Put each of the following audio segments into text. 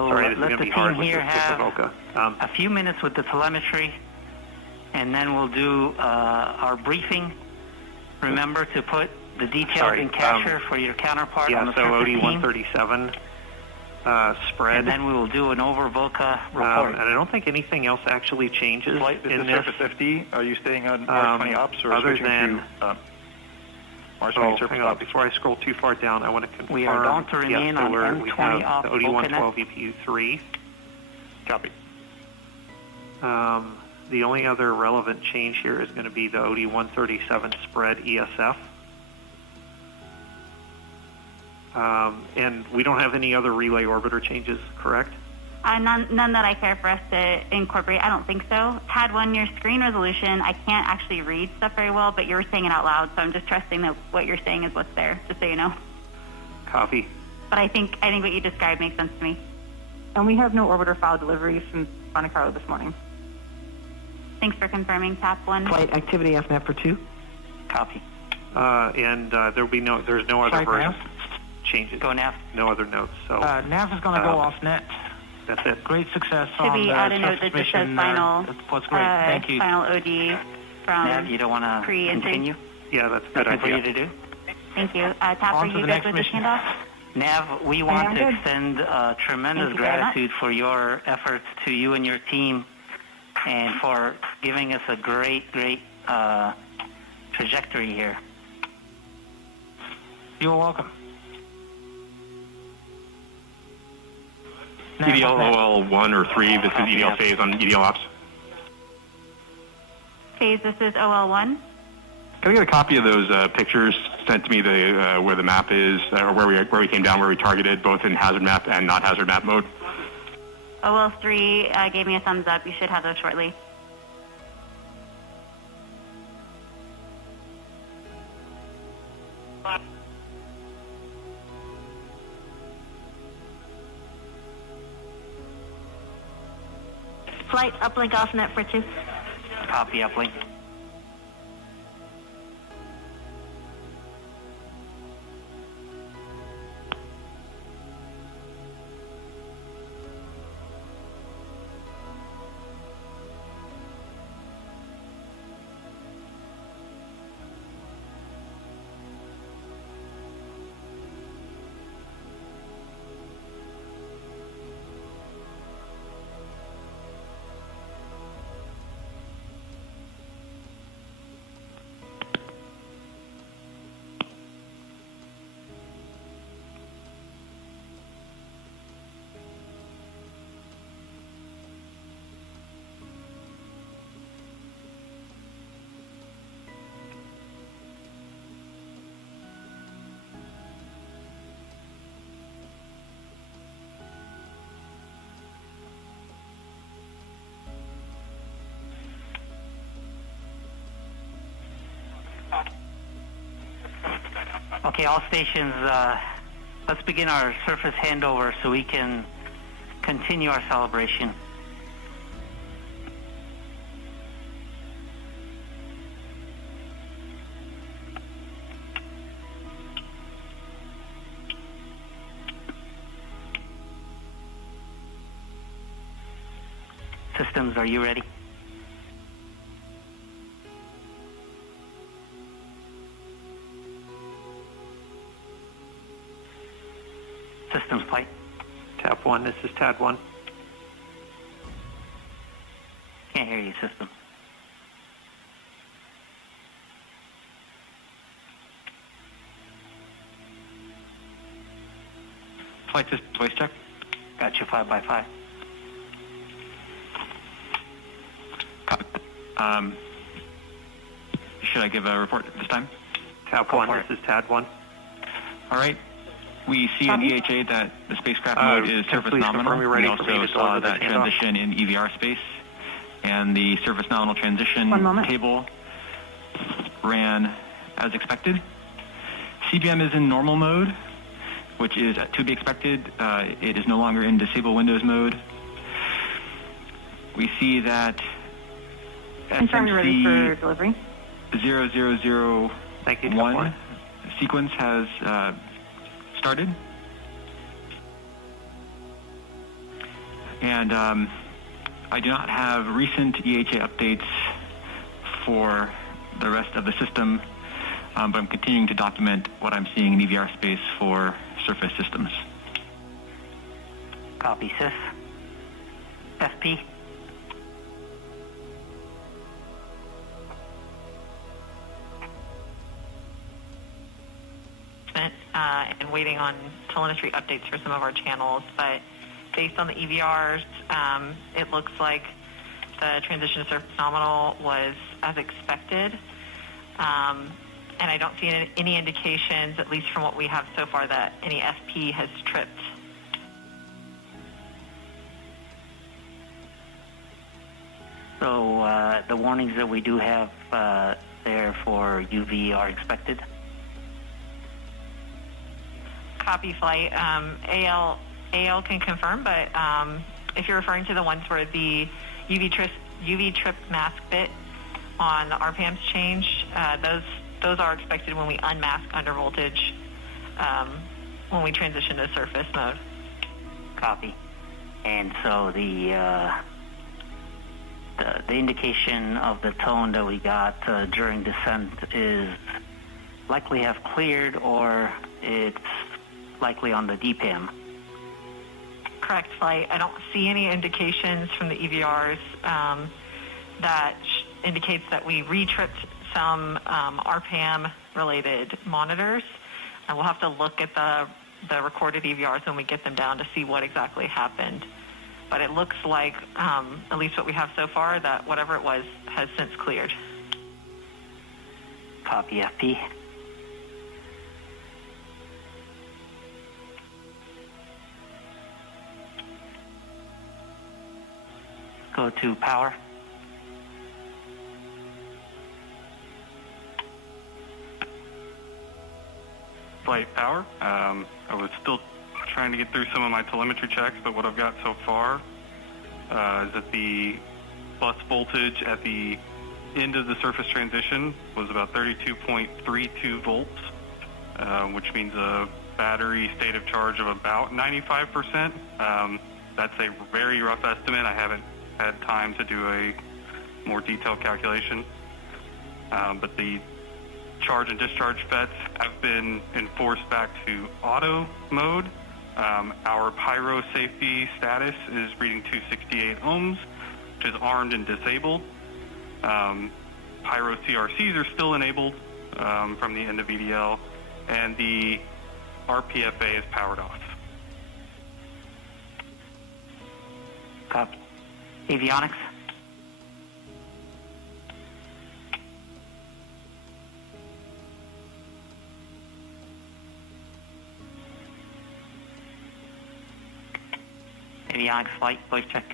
Sorry, this is let going the to be hard team with here the have Volca. a few minutes with the telemetry, and then we'll do our briefing. Remember to put the details in capture for your counterpart on the so surface team. OD-137 spread. And then we will do an over Volca report. And I don't think anything else actually changes Flight, this in is this. Surface FD. Are you staying on Mars 20 ops or other switching than, to Mars 20 surface hang on, ops? before I scroll too far down, I want to confirm. We are going to remain on we M20 have off the OD-112 EPU-3. Copy. The only other relevant change here is going to be the OD-137 spread ESF. And we don't have any other relay orbiter changes, correct? None that I care for us to incorporate. I don't think so. TAD 1, your screen resolution, I can't actually read stuff very well, but you're saying it out loud, so I'm just trusting that what you're saying is what's there, just so you know. Copy. But I think what you described makes sense to me. And we have no orbiter file deliveries from Monte Carlo this morning. Thanks for confirming, TAP 1. Flight activity FNAP for 2. Copy. And there'll be there's no other version changes. Go nav. No other notes. So nav is going to go off net. That's it. Great success Should on we the add a note that just says final, That's great. Thank you. final OD from Nav, you don't want to continue? Yeah, that's a good Nothing for you idea. to do? Thank you. TAP, are you good with this handoff? Nav, we want to good. extend tremendous Thank you very gratitude for your efforts to you and your team and for giving us a great trajectory here. You're welcome. EDL OL 1 or 3, this is EDL phase on EDL ops. Phase, this is OL1. Can I get a copy of those pictures sent to me, where the map is, or where we came down, where we targeted, both in hazard map and not hazard map mode? OL3 gave me a thumbs up. You should have those shortly. Flight uplink off net for 2. Copy uplink. Okay, all stations, let's begin our surface handover so we can continue our celebration. Systems, are you ready? Systems flight. TAP 1, this is TAD 1. Can't hear you, system. Flight system voice check. Got you 5x5. Copy. Should I give a report this time? TAP 1, this is TAD 1. All right. We see in EHA that the spacecraft mode is surface nominal. We also saw that transition in EVR space. And the surface nominal transition table ran as expected. CBM is in normal mode, which is to be expected. It is no longer in disable windows mode. We see that Confirm you're ready for delivery. 0001 sequence has started. And I do not have recent EHA updates for the rest of the system, but I'm continuing to document what I'm seeing in EVR space for surface systems. Copy, CIS. FP. And waiting on telemetry updates for some of our channels, but based on the EVRs, it looks like the transition to surface nominal was as expected, and I don't see any indications, at least from what we have so far, that any FP has tripped. So the warnings that we do have there for UV are expected? Copy, flight. AL can confirm, but if you're referring to the ones where the UV trip mask bit on the RPMs changed, those are expected when we unmask under voltage when we transition to surface mode. Copy. And so the indication of the tone that we got during descent is likely have cleared, or it's likely on the DPAM. Correct, flight. I don't see any indications from the EVRs that indicates that we re-tripped some RPAM-related monitors. And we'll have to look at the recorded EVRs when we get them down to see what exactly happened. But it looks like, at least what we have so far, that whatever it was has since cleared. Copy, FP. Go to power. Flight power. I was still trying to get through some of my telemetry checks, but what I've got so far is that the bus voltage at the end of the surface transition was about 32.32 volts, which means a battery state of charge of about 95%. That's a very rough estimate. I haven't had time to do a more detailed calculation, but the charge and discharge FETs have been enforced back to auto mode. Our pyro safety status is reading 268 ohms, which is armed and disabled. Pyro CRCs are still enabled from the end of EDL, and the RPFA is powered off. Copy. Avionics. Avionics flight, voice check.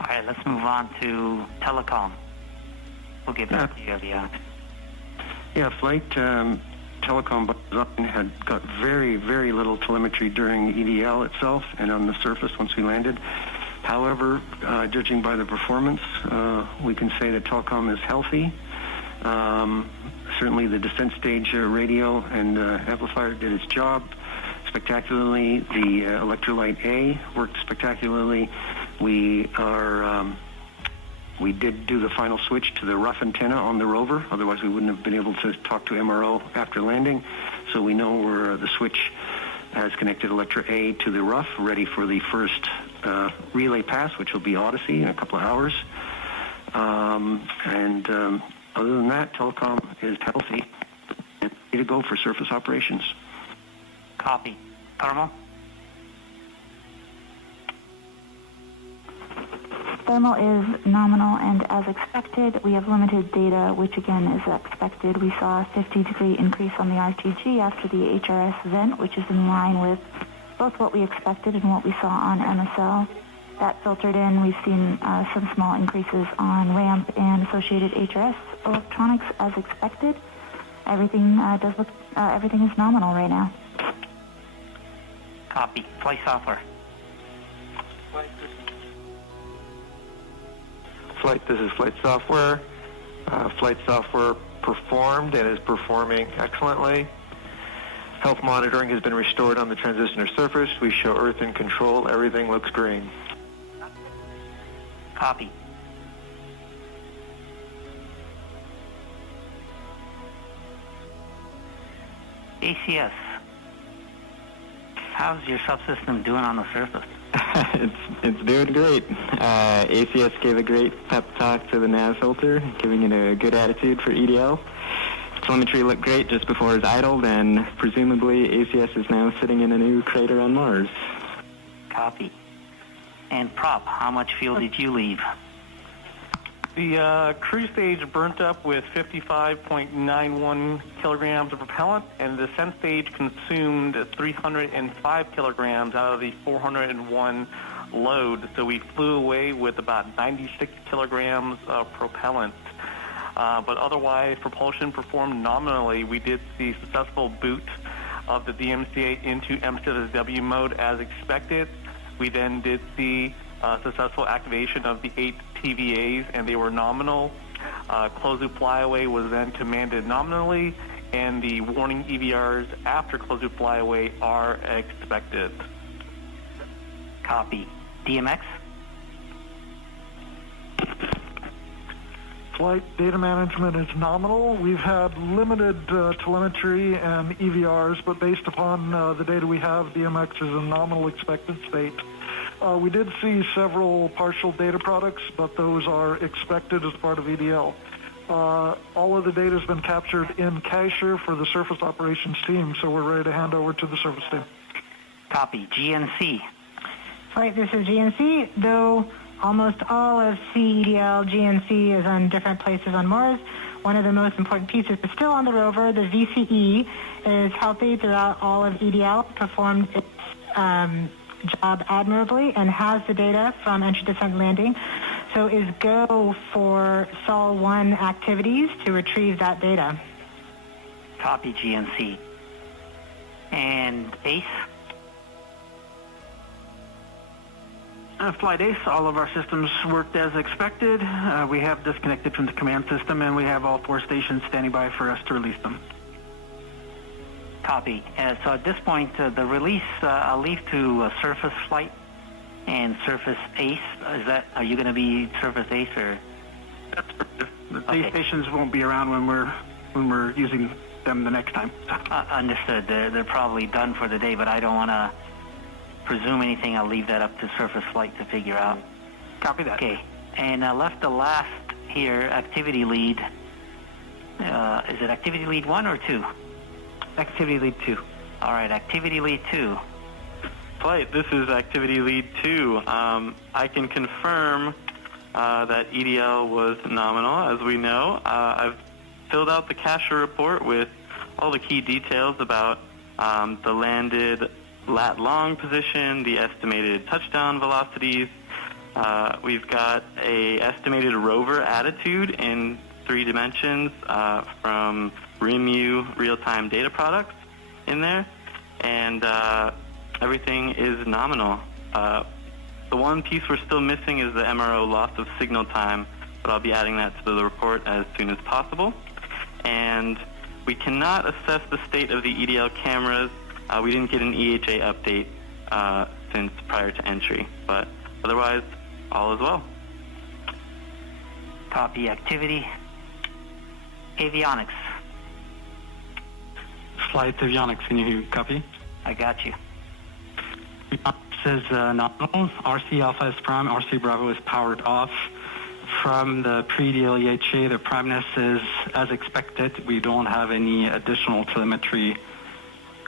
All right, let's move on to telecom. We'll get back to you, avionics. Yeah, flight telecom had got very, very little telemetry during EDL itself and on the surface once we landed. However, judging by the performance, we can say that telecom is healthy. Certainly the descent stage radio and amplifier did its job spectacularly. The electrolyte A worked spectacularly. We did do the final switch to the rough antenna on the rover, otherwise we wouldn't have been able to talk to MRO after landing. So we know where the switch has connected Electra A to the rough, ready for the first relay pass, which will be Odyssey in a couple of hours. Other than that, telecom is healthy and ready to go for surface operations. Copy. Thermal? Thermal is nominal and as expected. We have limited data, which again is expected. We saw a 50-degree increase on the RTG after the HRS event, which is in line with both what we expected and what we saw on MSL. That filtered in. We've seen some small increases on ramp and associated HRS electronics as expected. Everything everything is nominal right now. Copy. Flight software. Flight, this is flight software. Flight software performed and is performing excellently. Health monitoring has been restored on the transitioner surface. We show Earth in control. Everything looks green. Copy. ACS, how's your subsystem doing on the surface? It's doing great. ACS gave a great pep talk to the nav filter, giving it a good attitude for EDL. Telemetry looked great just before it was idled, and presumably ACS is now sitting in a new crater on Mars. Copy. And prop, how much fuel did you leave? The cruise stage burnt up with 55.91 kilograms of propellant, and the descent stage consumed 305 kilograms out of the 401 load. So we flew away with about 96 kilograms of propellant. But otherwise, propulsion performed nominally. We did see successful boot of the DMCA into MCSW mode as expected. We then did see successful activation of the 8 TVAs, and they were nominal. Closed-loop flyaway was then commanded nominally, and the warning EVRs after closed-loop flyaway are expected. Copy. DMX? Flight data management is nominal. We've had limited telemetry and EVRs, but based upon the data we have, DMX is a nominal expected state. We did see several partial data products, but those are expected as part of EDL. All of the data has been captured in Cacher for the surface operations team, so we're ready to hand over to the surface team. Copy. GNC. Right, this is GNC. Though almost all of CEDL GNC is on different places on Mars, one of the most important pieces is still on the rover. The VCE is healthy throughout all of EDL, performed its job admirably, and has the data from entry, descent, and landing. So is go for SOL-1 activities to retrieve that data. Copy, GNC. And ACE? Flight ACE, all of our systems worked as expected. We have disconnected from the command system, and we have all 4 stations standing by for us to release them. Copy. So at this point, the release, I'll leave to surface flight and surface ACE. Are you going to be surface ACE or? These stations won't be around when we're using them the next time. Understood. They're probably done for the day, but I don't want to presume anything. I'll leave that up to surface flight to figure out. Copy that. Okay. And left the last here, activity lead. Is it activity lead 1 or 2? Activity lead 2. All right, activity lead 2. Flight, this is activity lead 2. I can confirm that EDL was nominal, as we know. I've filled out the Cacher report with all the key details about the landed lat-long position, the estimated touchdown velocities. We've got a estimated rover attitude in 3 dimensions from RIMU real-time data products in there, and everything is nominal. The one piece we're still missing is the MRO loss of signal time, but I'll be adding that to the report as soon as possible. And we cannot assess the state of the EDL cameras. We didn't get an EHA update since prior to entry, but otherwise, all is well. Copy. Activity. Avionics. Flight avionics, can you copy? I got you. Says nominal. RC Alpha S prime, RC Bravo is powered off. From the pre-deal EHA, the primeness is as expected. We don't have any additional telemetry,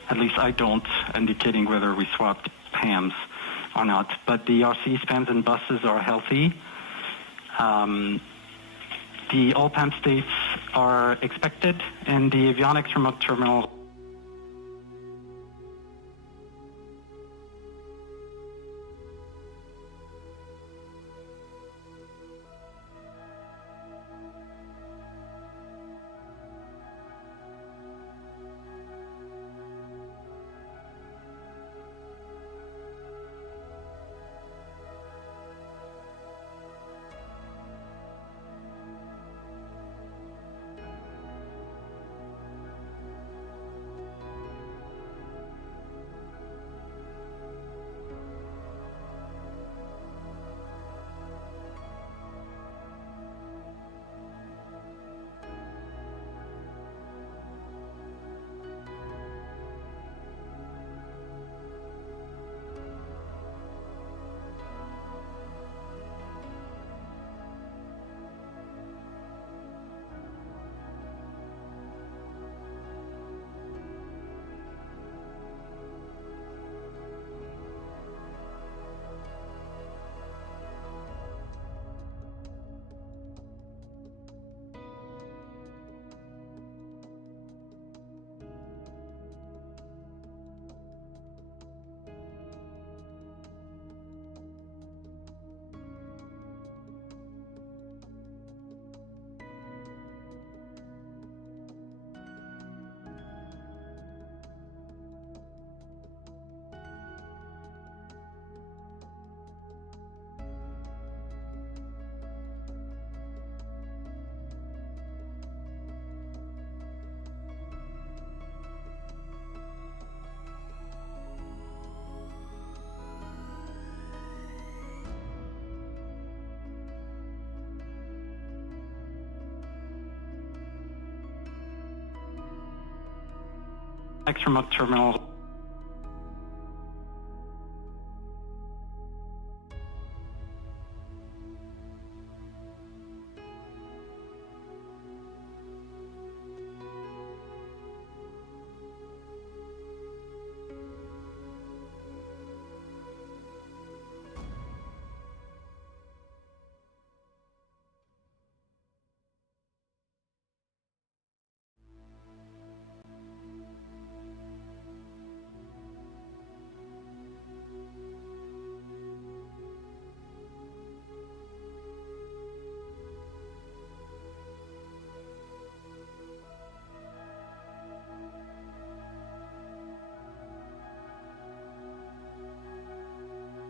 at least I don't, indicating whether we swapped PAMs or not. But the RC spans and buses are healthy. The all PAM states are expected, and the avionics remote terminal next remote terminal